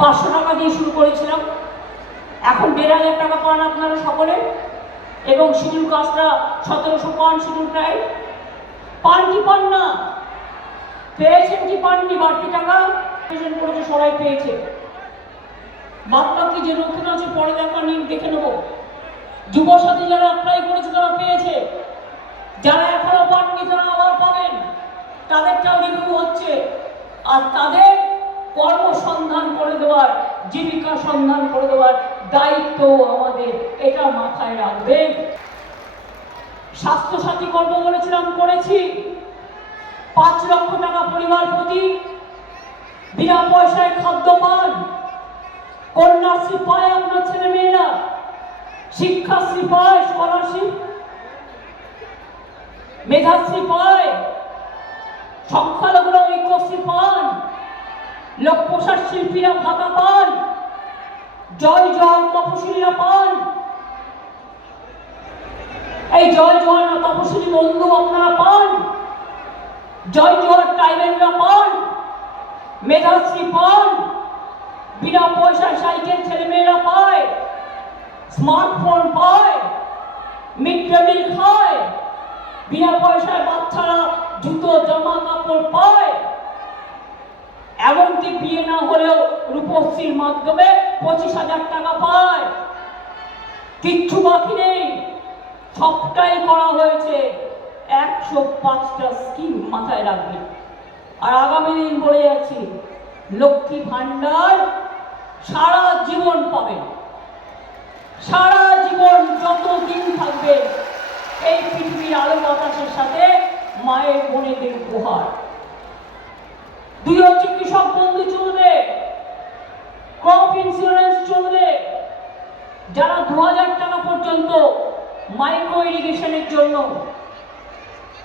500 টাকা দিয়ে শুরু করেছিলাম, এখন 1500 টাকা পান আপনারা সকলে, এবং শিডিউল কাস্টরা 1700 পান শিডিউল ট্রাইব। পান কি পান না? পেয়েছেন কি পাননি? বাড়তি টাকা করেছে, সবাই পেয়েছে। বাদবাকি কি যে নতুন আছে পরে দেখে নেব। যুবসাথী যারা অ্যাপ্লাই করেছে তারা পেয়েছে, যারা এখনো পাননি তারা আবার পাবেন, তাদেরটাও রিভিউ হচ্ছে। আর তাদের কর্মসন্ধান করে দেওয়ার, জীবিকা সন্ধান করে দেওয়ার দায়িত্ব আমাদের, এটা মাথায় রাখবেন। স্বাস্থ্যসাথী কর্ম বলেছিলাম, করেছি। 5 লক্ষ টাকা পরিবার প্রতি বিনা পয়সায় খাদ্য পান, কন্যাশ্রী পায় আপনার ছেলে মেয়েরা, শিক্ষাশ্রী পায়, স্কলারশিপ, মেধাশ্রী পায়, সংখ্যালঘুরা ঐক্যশ্রী পান, লোক প্রসার শিল্পীরা ভাতা পান, জয় জয় তপশিলীরা পান। এই জয় জয় না তপশিলী বন্ধু আপনারা পান, জয় জয় ট্রাইবেলরা পান, মেধাশ্রী পান, বিনা পয়সায় সাইকেল ছেলে মেয়েরা পায়, স্মার্টফোন পায়, মিড ডে মিল খায়, বিনা পয়সায় বাচ্চারা জুতো জামা কাপড় পায়, এমনকি বিয়ে না হলেও রূপশ্রীর মাধ্যমে 25,000 টাকা পায়। কিচ্ছু বাকি নেই, সবটাই করা হয়েছে। 105টা স্কিম মাথায় রাখবেন। আর আগামী দিন বলে যাচ্ছি, লক্ষ্মী ভান্ডার সারা জীবন পাবেন, সারা জীবন যত দিন থাকবে এই পৃথিবীর আলো বাতাসের সাথে মায়ের বোনেদের উপহার। 2 হচ্ছে কৃষক বন্ধু চলবে, ক্রপ ইন্স্যুরেন্স চলবে। যারা 2000 টাকা পর্যন্ত মাইক্রো ইরিগেশনের জন্য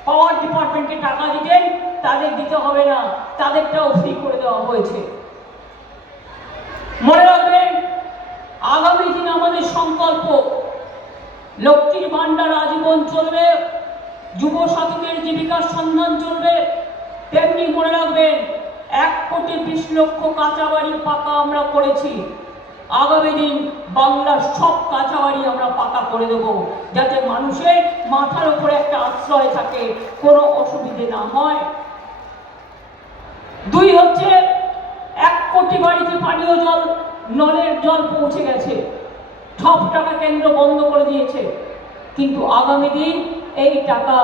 পাওয়ার ডিপার্টমেন্টকে টাকা দিতেন, তাদের দিতে হবে না, তাদেরটাও ফ্রি করে দেওয়া হয়েছে। মনে রাখবেন, আগামী দিন আমাদের সংকল্প লক্ষ্মীর ভান্ডার আজীবন চলবে, যুব সাথীদের জীবিকার সন্ধান চলবে। তেমনি মনে রাখবেন, 1,20,00,000 কাঁচা বাড়ি পাকা আমরা করেছি। আগামী দিন বাংলার সব কাঁচা বাড়ি আমরা পাকা করে দেব, যাতে মানুষের মাথার উপরে একটা আশ্রয় থাকে, কোনো অসুবিধে না হয়। 2 হচ্ছে 1 কোটি বাড়িতে পানীয় জল, নলের জল পৌঁছে গেছে। সব টাকা কেন্দ্র বন্ধ করে দিয়েছে, কিন্তু আগামী দিন এই টাকা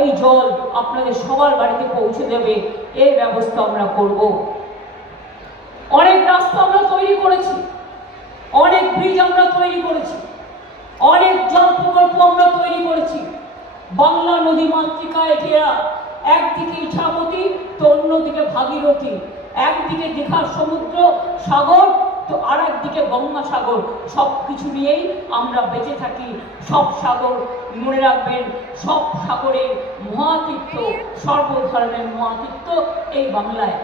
এই জল আপনাদের সবার বাড়িতে পৌঁছে দেবে, এই ব্যবস্থা আমরা করব। অনেক রাস্তা আমরা তৈরি করেছি, অনেক ব্রিজ আমরা তৈরি করেছি, অনেক জল প্রকল্প আমরা তৈরি করেছি। বাংলা নদী মাতৃকায় ঘেরা, একদিকে ইছামতি তো অন্যদিকে ভাগীরথী, একদিকে দীঘার সমুদ্র সাগর তো আর একদিকে গঙ্গাসাগর। সব কিছু নিয়েই আমরা বেঁচে থাকি। সব সাগর মনে রাখবেন, সব সাগরের মহাতীর্থ, সর্বধর্মের মহাতীর্থ এই বাংলায়।